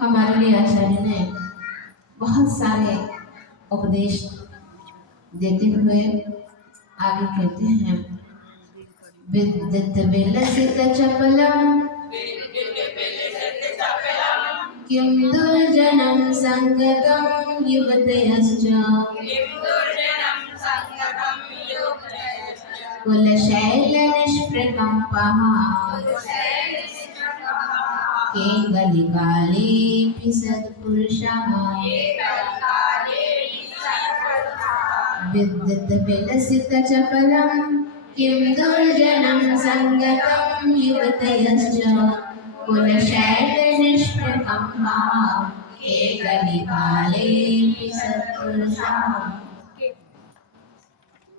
हमारे लिए आचार्य ने बहुत सारे उपदेश देते हुए आगे कहते हैं, विद्युत विलसित चपलम किं दुर्जनं संगतं युवतयश्च कुलशैल निष्प्रकम्पः केङ्गलिकालेऽपि सत्पुरुषः विद्युत विलसित चपलं किं दुर्जनं संगतं युवतयश्च कुलशैल निष्प्रकम्पः केङ्गलिकालेऽपि सत्पुरुषः।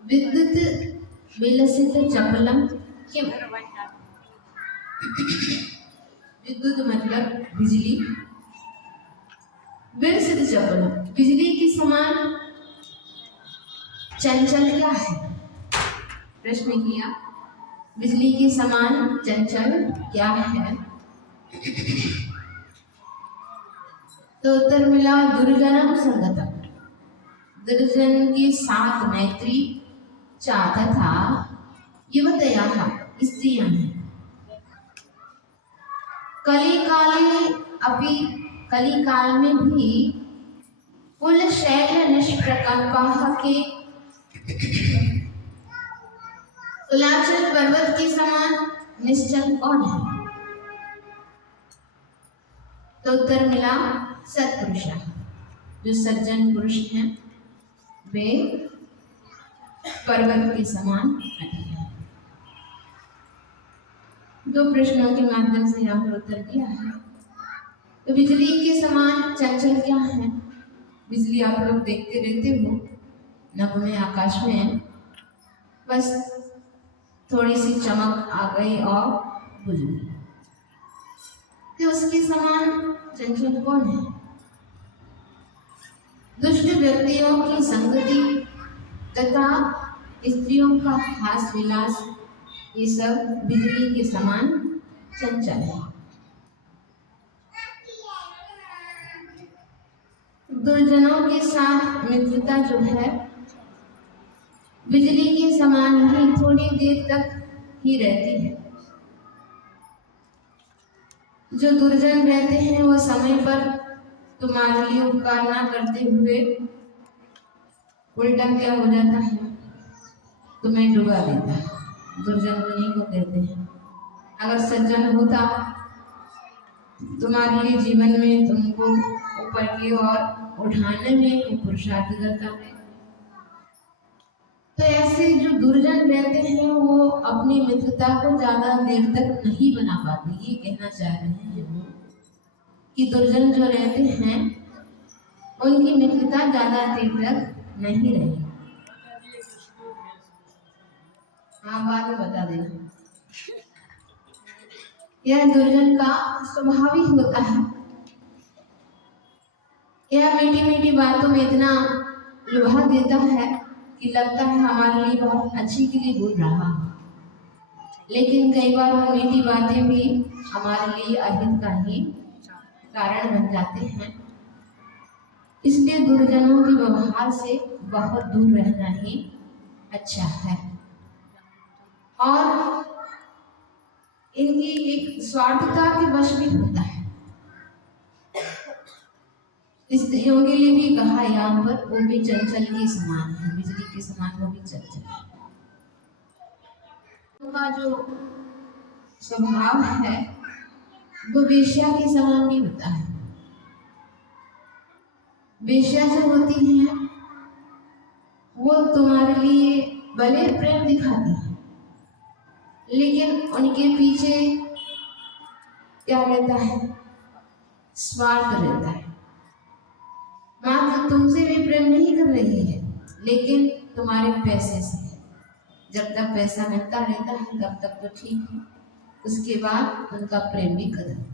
विद्युत विलसित चपलम क्यों? विद्युत मतलब बिजली, विलसित चपलम बिजली के समान चंचल क्या है? प्रश्न किया, बिजली के समान चंचल क्या है? तो उत्तर मिला दुर्जनम संगतम, दुर्जन के साथ मैत्री चाहता था युवतया स्त्रियां हैं। कली काल में भी कुल शैल निष्प्रकम्पः के कुलाचल पर्वत के समान निश्चल कौन है? तो उत्तर मिला सत्पुरुष, जो सज्जन पुरुष हैं वे पर्वत के समान अटल है। दो प्रश्नों के माध्यम से यहाँ पर उत्तर दिया है। तो बिजली के समान चंचल क्या है? बिजली आप लोग देखते रहते हो, नभ में आकाश में बस थोड़ी सी चमक आ गई और बुझ गई। तो उसके समान चंचल कौन है? दुष्ट व्यक्तियों की संगति तथा स्त्रियों का हास विलास, ये सब बिजली के समान चंचल है। दुर्जनों के साथ मित्रता जो है बिजली के समान ही थोड़ी देर तक ही रहती है। जो दुर्जन रहते हैं वो समय पर तुम्हारे लिए उपकार ना करते हुए उल्टा क्या हो जाता है, तुम्हें डुबा देता है। दुर्जन उन्हीं को कहते हैं। अगर सज्जन होता तुम्हारे लिए जीवन में तुमको ऊपर की ओर उठाने में पुरुषार्थ करता। तो ऐसे जो दुर्जन रहते हैं वो अपनी मित्रता को ज्यादा देर तक नहीं बना पाते। ये कहना चाह रहे हैं वो कि दुर्जन जो रहते हैं उनकी मित्रता ज्यादा देर तक नहीं रहेगी। हाँ, बाद में बता देना। यह दुर्जन का स्वभाव ही होता है। यह मीठी मीठी बातों में इतना लुभा देता है कि लगता है हमारे लिए बहुत अच्छी के लिए बोल रहा है, लेकिन कई बार वो मीठी बातें भी हमारे लिए अहित का ही कारण बन जाते हैं। इसलिए दुर्जनों के व्यवहार से बहुत दूर रहना ही अच्छा है। और इनकी एक स्वार्थता के वश भी होता है। स्त्रियों के लिए भी कहा यहाँ पर, वो भी चंचल के समान है, बिजली के समान वो भी चंचल है। उनका जो स्वभाव है वो वेश्या के समान भी होता है। वेश्या जो होती है वो तुम्हारे लिए भले प्रेम दिखाती है, लेकिन उनके पीछे क्या रहता है? स्वार्थ रहता है। मात्र तुमसे भी प्रेम नहीं कर रही है, लेकिन तुम्हारे पैसे से। जब तक पैसा मिलता रहता है तब तक तो ठीक है, उसके बाद उनका प्रेम भी खत्म।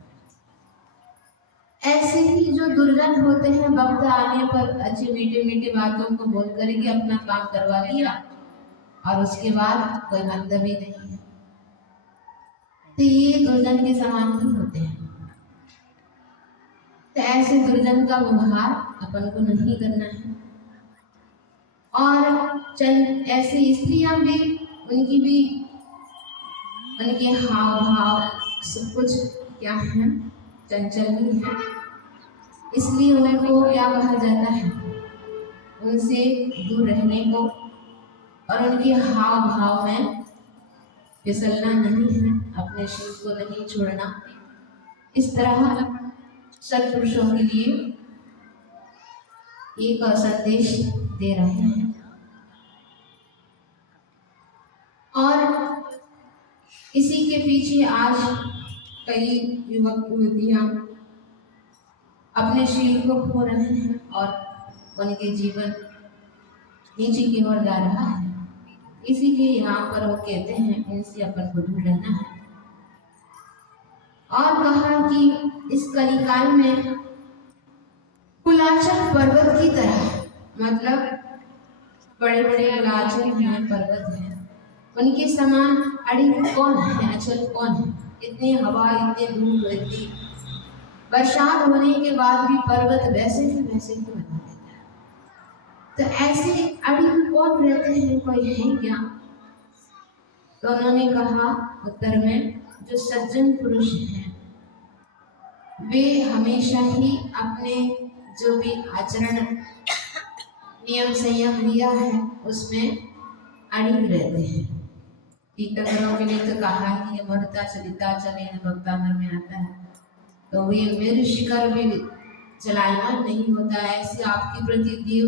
ऐसे ही जो दुर्जन होते हैं वक्त आने पर अच्छी मीठी मीठी बातों को बोल करके अपना काम करवा लिया और उसके बाद कोई मतलब ही नहीं है। तो ये दुर्जन के समान भी होते हैं। तो ऐसे दुर्जन का व्यवहार अपन को नहीं करना है। और चंद ऐसे स्त्रियां भी, उनकी भी, उनके हाव भाव सब कुछ क्या है, चंचल ही है। इसलिए उनको क्या कहा जाता है, उनसे दूर रहने को, और उनके हाव भाव में फिसलना नहीं है, अपने शिव को नहीं छोड़ना। इस तरह सत्पुरुषों के लिए एक संदेश दे रहे हैं। और इसी के पीछे आज कई युवक युवतियां अपने शील को खो रहे हैं और उनके जीवन नीचे की ओर जा रहा है। इसीलिए यहाँ पर वो कहते हैं इनसे अपन को दूर रहना है। और कहा कि इस कलिकाल में कुलाचल पर्वत की तरह, मतलब बड़े बड़े कुलाचल हैं, पर्वत हैं, उनके समान अड़ी कौन है, अचल कौन है। इतनी हवा, इतने धूप, इतनी बरसात होने के बाद भी पर्वत वैसे ही बना देता है। तो ऐसे अड़ी कौन रहते हैं, कोई है क्या? तो उन्होंने कहा उत्तर में, जो सज्जन पुरुष हैं वे हमेशा ही अपने जो भी आचरण नियम संयम लिया है उसमें अड़िग रहते हैं। टीकाकारों के लिए तो कहा कि अमरता चलिता चले भक्तामर में आता है, तो वे मेरे शिखर भी चलायमान नहीं होता है। ऐसे आपके प्रति देव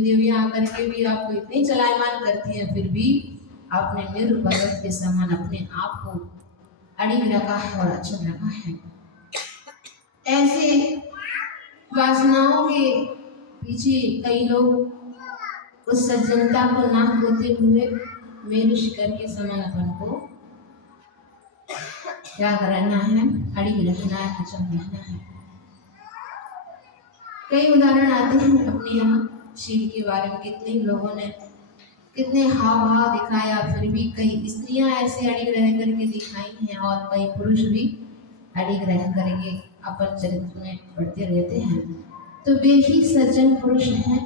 देवियां आकर के भी आपको इतनी चलायमान करती हैं, फिर भी आपने मेरु पर्वत के समान अपने आप को अड़िग रखा है और अच्छा रखा है। ऐसे वासनाओं के पीछे कई लोग उस सज्जनता को ना होते हुए मेरु शिखर के समान अपन को क्या करना है, अड़िग रखना है, अच्छा रहना है। कई उदाहरण आते हैं अपने यहाँ शील के बारे में। कितने लोगों ने कितने हाव भाव दिखाया, फिर भी कई स्त्रियां ऐसे अड़िग रह करके दिखाई हैं और कई पुरुष भी अड़िग रह करके अपन चरित्र में पढ़ते रहते हैं। तो वे ही सज्जन पुरुष हैं।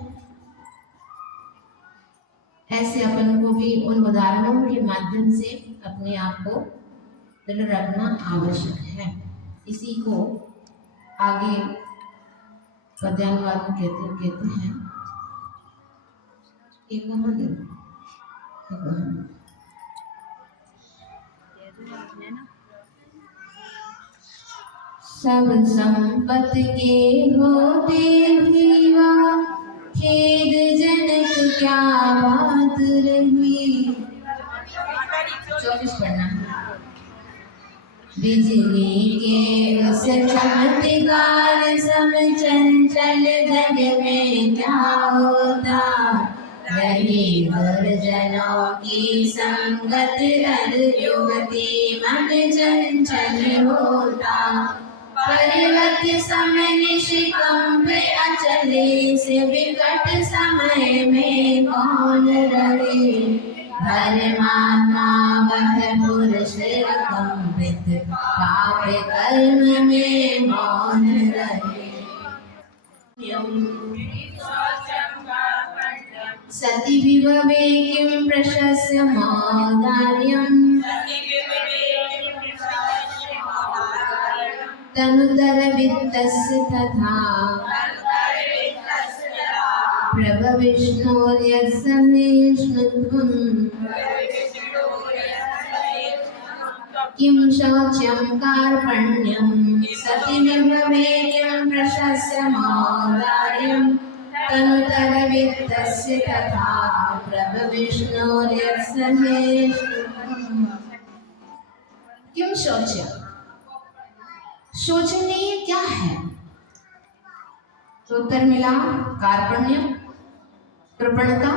ऐसे अपन को भी उन उदाहरणों के माध्यम से अपने आप को दृढ़ रखना आवश्यक है। इसी को आगे पद्यानुवाद कहते हैं। एक सब संपत के होते भीवा, खेद जनक क्या बात रही। 24 पढ़ना। बिजली के उस चमत्कार सम चंचल जग में क्या होता, रही दुर्जनों की संगत रद युवती मन चंचल होता। पर्वत समय निशिकंप अचले से विकट समय में कौन रहे, धर्मात्मा वह पुरुष कंपित पाप कर्म में मौन रहे। सति विभवे किं प्रशस्य मौदार्यम्, तनुतर वित्तस्य तथा प्रभविष्णोर्यत्सहिष्णुत्वम्, किं शौच्यं कार्पण्यं सति विभवे किं प्रशस्य मौदार्यम्, तनुतर वित्तस्य तथा प्रभविष्णोर्यत्सहिष्णुत्वम्। किं शौच्यं, शोचनीय क्या है? तो उत्तर मिला कार्पण्य, कृपणता।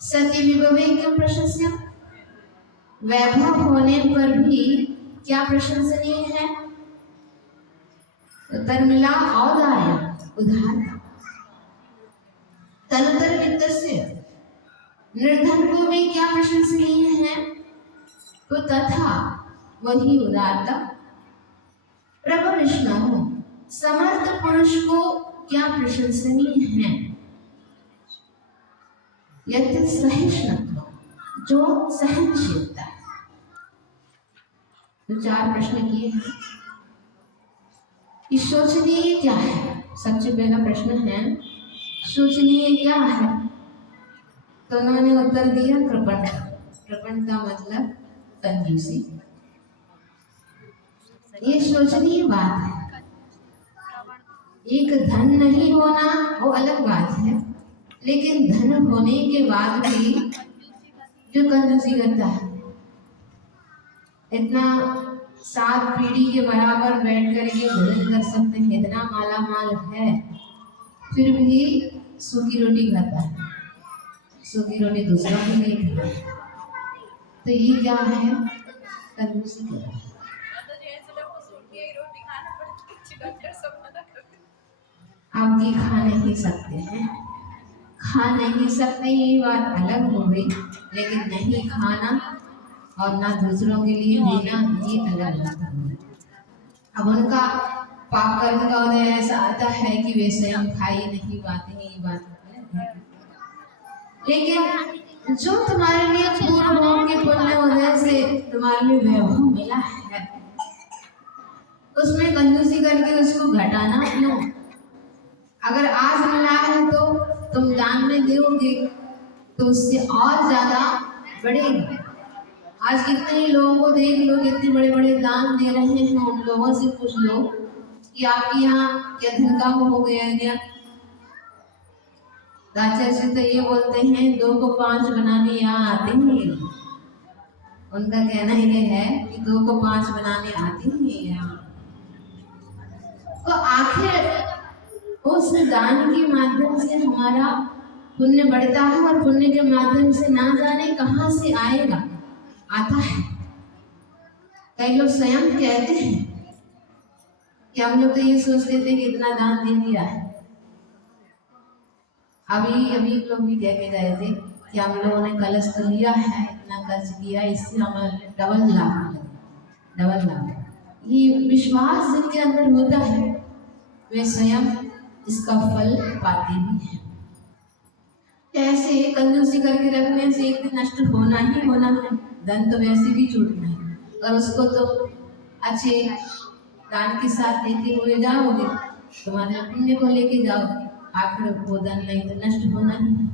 सती विभवे क्यों प्रशंसा, वैभव होने पर भी क्या प्रशंसनीय है? उत्तर मिला औदार्य, उदारता। तनुतर वित्तस्य, निर्धन को भी क्या प्रशंसनीय है? तो तथा वही उदारता। प्रभु विष्णु समर्थ पुरुष को क्या प्रशंसनीय है? यत् सहिष्णुत्व, जो सहनशीलता है। तो 4 प्रश्न किए हैं कि शोचनीय क्या है। सबसे पहला प्रश्न है शोचनीय क्या है? तो उन्होंने उत्तर दिया कृपणता। कृपणता मतलब कंजूसी। ये शोचनीय बात है। एक धन नहीं होना वो अलग बात है, लेकिन धन होने के बाद भी जो कंजूसी करता है, इतना 7 पीढ़ी के बराबर बैठ करके भोजन कर सकते हैं, इतना माला माल है, फिर भी सूखी रोटी खाता है, सूखी रोटी दूसरों को नहीं खाता है। तो ये क्या है? कंजूसी कर रहा है। आप ये खा नहीं सकते हैं, खा नहीं सकते ये बात अलग हो गई, लेकिन नहीं खाना और ना दूसरों के लिए देना ये अलग बात है। अब उनका पाप कर्म का उदय ऐसा आता है कि वे स्वयं खा ही नहीं पाते हैं, ये बात अलग है। लेकिन जो तुम्हारे लिए पूर्व के पुण्य उदय से तुम्हारे लिए वैभव मिला है, उसमें कंजूसी करके उसको घटाना क्यों? अगर आज मिला है तो तुम दान में दोगे तो उससे और ज्यादा बढ़ेगा। आज कितने ही लोगों को देख लो, कितने बड़े बड़े दान दे रहे हैं, उन लोगों से पूछ लो कि आपके यहाँ क्या धन का हो गया क्या? राजा से तो ये बोलते हैं 2 को 5 बनाने यहाँ आते हैं। उनका कहना ये है कि 2 को 5 बनाने आते हैं यहाँ। तो आखिर उस दान के माध्यम से हमारा पुण्य बढ़ता है, और पुण्य के माध्यम से ना जाने कहां से आएगा, आता है। कई लोग स्वयं कहते हैं कि हम लोग तो ये सोचते थे कि इतना दान दे दिया है। अभी लोग भी कह के गए थे कि हम लोगों ने कलश तो लिया है, इतना खर्च किया, इससे हमारे डबल लाभ। ये विश्वास जिनके अंदर होता है वे स्वयं इसका फल पाते भी हैं। ऐसे कंजूसी करके रखने से एक दिन नष्ट होना ही होना है। धन तो वैसे भी छूटना है, और उसको तो अच्छे दान के साथ देते हुए जाओगे, तुम्हारे पुण्य को लेके जाओगे, आखिर वो धन नहीं तो नष्ट होना ही है,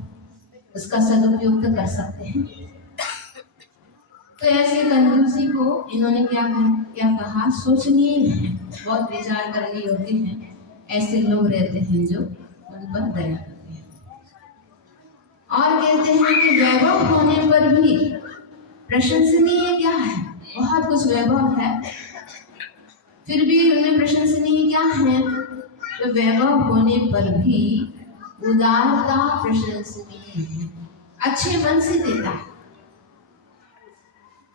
उसका सदुपयोग तो कर सकते हैं। तो ऐसे कंजूसी को इन्होंने क्या कहा? सोचनीय है, बहुत विचार करने योग्य है। ऐसे लोग रहते हैं जो उन पर दया करते हैं। और कहते हैं कि वैभव होने पर भी प्रशंसनीय क्या है? बहुत कुछ वैभव है, फिर भी उनमें प्रशंसनीय क्या है? तो वैभव होने पर भी उदारता प्रशंसनीय है, अच्छे मन से देता है।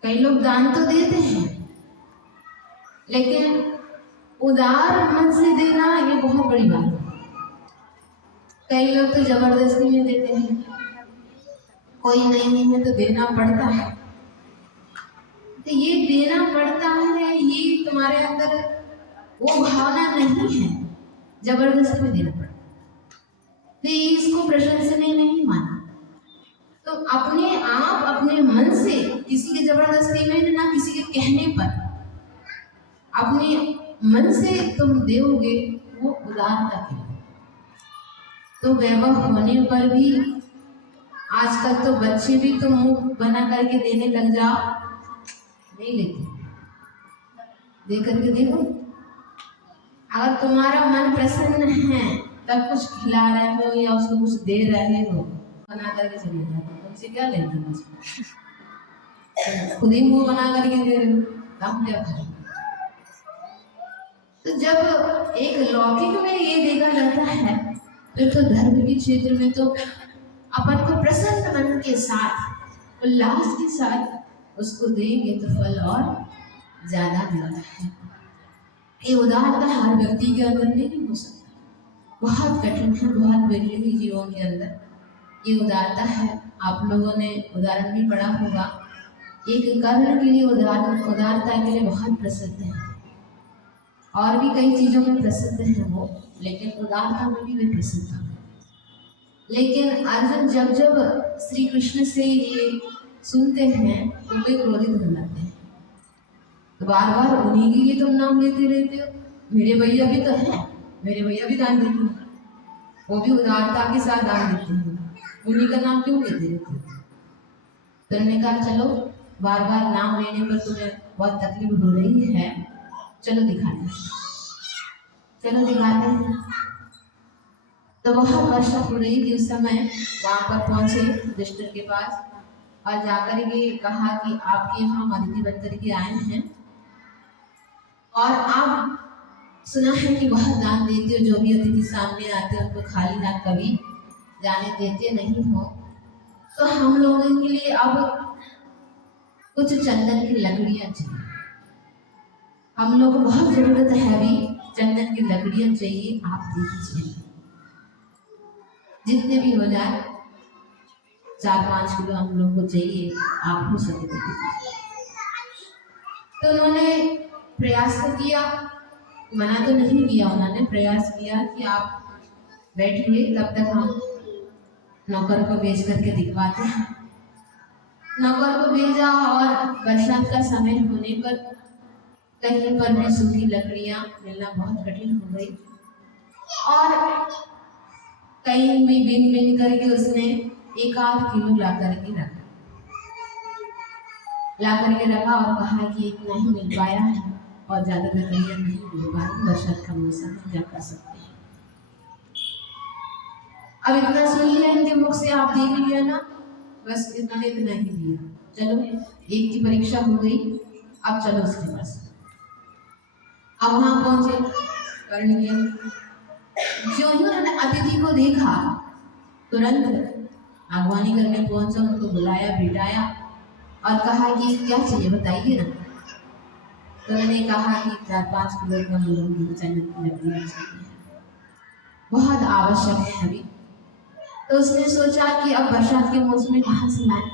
कई लोग दान तो देते हैं, लेकिन उदार मन से देना ये बहुत बड़ी बात है। कई लोग तो जबरदस्ती में देते हैं, कोई नहीं है तो देना पड़ता है। तो ये देना पड़ता है, ये तुम्हारे अंदर वो भावना नहीं है, जबरदस्ती में देना पड़ता है, तो इसको प्रशंसनीय नहीं माना। तो अपने आप अपने मन से, किसी के जबरदस्ती में ना किसी के कहने पर, अपने मन से तुम दोगे, वो उदारता है। तो वैभव होने पर भी आजकल तो बच्चे भी तो मुंह बना करके देने लग जाओ, नहीं लेते, दे करके देखो। अगर तुम्हारा मन प्रसन्न है तब कुछ खिला रहे हो या उसको कुछ दे रहे हो, बना करके चले जाओ, तुमसे क्या लेना? खुद ही मुंह बना करके दे रहे हो, हम क्या करें? तो जब एक लौकिक में ये देखा जाता है, फिर तो धर्म के क्षेत्र में तो अपन को प्रसन्न मन के साथ, उल्लास के साथ उसको देंगे तो फल और ज्यादा मिलता है। ये उदारता हर व्यक्ति के अंदर नहीं हो सकता, बहुत कठिन है, बहुत विरल ही जीवों के अंदर ये उदारता है। आप लोगों ने उदाहरण भी पढ़ा होगा, एक कर्ण के लिए उदारता के लिए बहुत प्रसिद्ध है। और भी कई चीज़ों में प्रसिद्ध है वो, लेकिन उदारता में भी वे प्रसिद्ध है। लेकिन अर्जुन जब जब श्री कृष्ण से ये सुनते हैं तो वे क्रोधित हो जाते हैं। तो बार बार उन्हीं की ये तुम नाम लेते रहते हो, मेरे भैया भी तो है, मेरे भैया भी दान देते हैं, वो भी उदारता के साथ दान देते हैं, उन्हीं का नाम क्यों लेते रहते हो? तो उन्होंने कहा चलो बार बार नाम लेने पर तुम्हें बहुत तकलीफ हो रही है, चलो दिखाते हैं, चलो दिखाते हैं। तो बहुत वर्षा हो रही थी उस समय, वहाँ पर पहुँचे युधिष्ठिर के पास और जाकर ये कहा कि आपके यहाँ हम अतिथि बनकर के आए हैं और आप सुना है कि बहुत दान देते हो, जो भी अतिथि सामने आते हैं उनको खाली हाथ कभी जाने देते नहीं हो। तो हम लोगों के लिए अब कुछ चंदन की लकड़ियाँ चाहिए, हम लोग को बहुत जरूरत है, अभी चंदन की लकड़ियाँ चाहिए, आप दे दीजिए, जितने भी हो जाए 4-5 किलो हम लोग को चाहिए, आप हो सके तो दीजिए। तो उन्होंने प्रयास तो किया, मना तो नहीं किया, उन्होंने प्रयास किया कि आप बैठिए, तब तक हम नौकर को भेज करके दिखवाते हैं। नौकर को भेजा और बरसात का समय होने पर कहीं पर भी सूखी लकड़ियां मिलना बहुत कठिन हो गई और कहीं भी बिन बिन करके उसने 1-8 किलो ला करके रखा और कहा कि इतना ही मिल पाया है और ज़्यादा लकड़ियाँ नहीं मिल पाई, बरसात का मौसम है, क्या कर सकते हैं। अब इतना सुन लिया इनके मुख से, आप देख लिया ना, बस इतना ही दिया, चलो एक की परीक्षा हो गई, अब चलो उसके पास। अब वहां पहुंचे कर्ण के, जो ही उन्होंने अतिथि को देखा तुरंत आगवानी करने पहुंचा, उनको बुलाया बिठाया और कहा कि क्या चाहिए बताइए ना। तो उन्होंने कहा कि 4-5 किलो का चंदन की लकड़ियाँ चाहिए, बहुत आवश्यक है अभी। तो उसने सोचा कि अब बरसात के मौसम में कहाँ से लाए,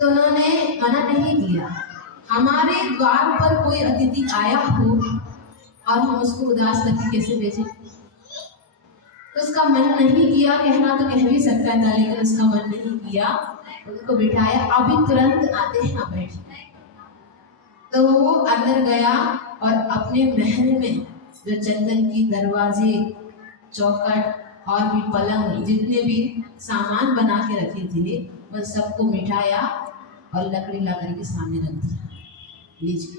तो उन्होंने मना नहीं किया। हमारे द्वार पर कोई अतिथि आया हो और हम उसको उदास करके कैसे भेजें? तो उसका मन नहीं किया, कहना तो कह भी सकता था, लेकिन उसका मन नहीं किया, उनको बिठाया, अभी तुरंत आते हैं, आप बैठिए। तो वो अंदर गया और अपने महल में जो चंदन की दरवाजे, चौखट और भी पलंग, जितने भी सामान बना के रखे थे, उन सबको मिटाया और लकड़ी ला करके सामने रख दिया, लीजिए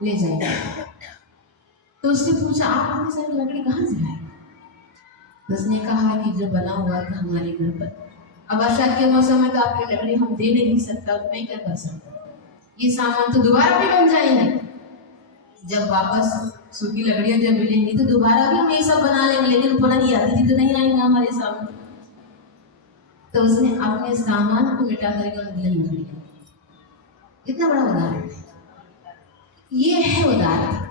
ले जाइए। तो उससे पूछा आप इतनी सारी लकड़ी कहाँ से लाए? तो उसने कहा कि जो बना हुआ था हमारे घर पर, अब बरसात के मौसम में तो आपकी लकड़ी हम दे नहीं सकता, तो मैं क्या कर सकता, ये सामान तो दोबारा भी बन जाएंगे, जब वापस सूखी लकड़ियां जब मिलेंगी तो दोबारा भी हम ये सब बना लेंगे, लेकिन पुरानी अतिथि तो नहीं आएंगे हमारे सामने। तो उसने अपने सामान को मिटा करके उनके लिए लकड़ी, इतना बड़ा उदाहरण है, ये है उदाहरण।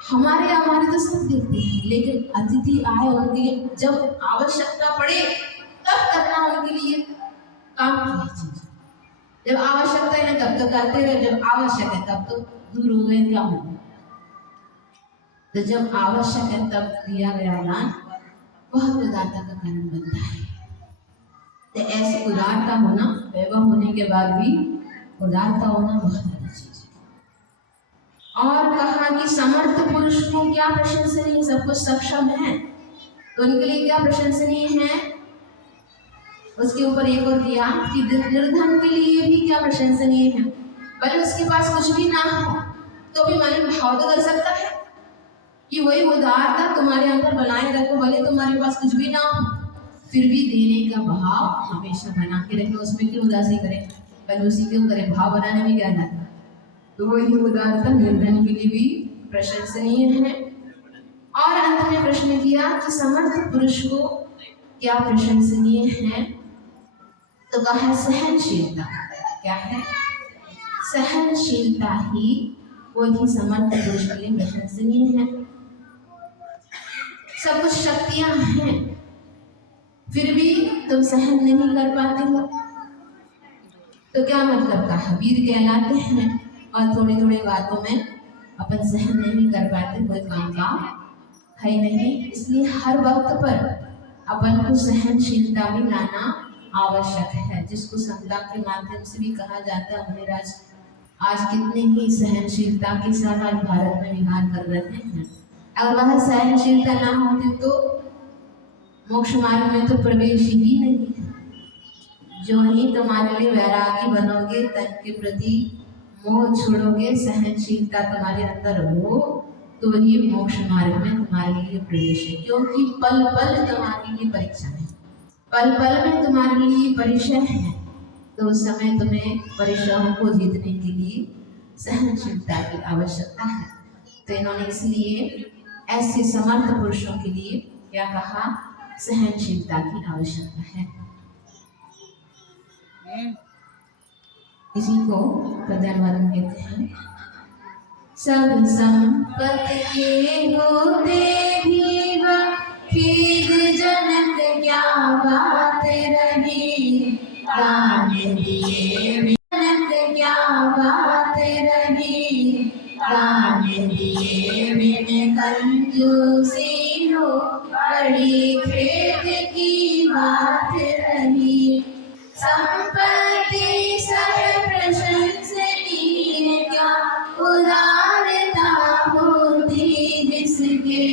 हमारे तो सब देखते हैं, लेकिन अतिथि आए उनके जब आवश्यकता पड़े तब करना उनके लिए काम की चीज। जब आवश्यकता है ना तब तो करते रहे, जब आवश्यक है तब तो दूर हो गए, क्या हो। तो जब आवश्यक है तब दिया गया दान बहुत उदारता का कारण बनता है। तो ऐसी उदारता होना, वैभव होने के बाद भी उदारता होना बहुत बड़ी चीज है। और कहा कि समर्थ पुरुष को क्या प्रशंसनीय, सब कुछ सक्षम है तो उनके लिए क्या प्रशंसनीय है। उसके ऊपर एक और दिया कि निर्धन के लिए भी क्या प्रशंसनीय है, भले उसके पास कुछ भी ना हो तो भी मन भाव तो कर सकता है कि वही उदारता तुम्हारे अंदर बनाए रखो, भले तुम्हारे पास कुछ भी ना हो फिर भी देने का भाव हमेशा बना के रखो। उसमें क्यों उदासी करें, कंजूसी क्यों करें, भाव बनाने में क्या जाता। तो वही उदारता निर्धन के लिए भी प्रशंसनीय है। और अंत में प्रश्न किया कि समर्थ पुरुष को क्या प्रशंसनीय है, तो कहा सहनशीलता। क्या है? सहनशीलता ही वही समर्थ पुरुष के लिए प्रशंसनीय है। सब कुछ शक्तियां हैं फिर भी तुम सहन नहीं कर पाते हो, तो क्या मतलब? कहा वीर कहलाते हैं और थोड़ी थोड़ी बातों में अपन सहन नहीं कर पाते, कोई काम का है नहीं। इसलिए हर वक्त पर अपन को सहनशीलता भी लाना आवश्यक है, जिसको समता के माध्यम से भी कहा जाता है। महाराज आज कितने ही सहनशीलता के साथ आज भारत में विहार कर रहे हैं। अगर वह सहनशीलता ना होती तो मोक्ष मार्ग में तो प्रवेश ही नहीं है। जो ही तुम्हारे लिए वैरागी बनोगे, तन के प्रति मोह छोड़ोगे, सहनशीलता तुम्हारे अंदर हो, तो वही मोक्ष मार्ग में तुम्हारे लिए प्रवेश है। क्योंकि पल पल तुम्हारे लिए परीक्षा है, पल पल में तुम्हारे लिए परिचय है। तो उस समय तुम्हें परीक्षाओं को जीतने के लिए सहनशीलता की आवश्यकता है। तो इन्होंने इसलिए ऐसे समर्थ पुरुषों के लिए क्या कहा, सहनशीलता की आवश्यकता है। इसी को पद्यवादन कहते हैं। सब संपत्ति के होते भी फिर जनक क्या बात रही, दान दिए जनक क्या बात रही, दान दिए बिन कंजूसी हो, बड़ी खेद की बात रही। संपत्ति सब प्रशंसनीय, क्या उदारता होती जिसके,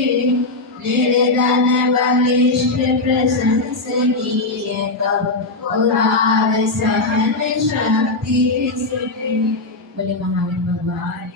निर्धन बलिष्ठ प्रशंसनीय, कब उदार सहन शक्ति जिसके। बोले महावीर भगवान।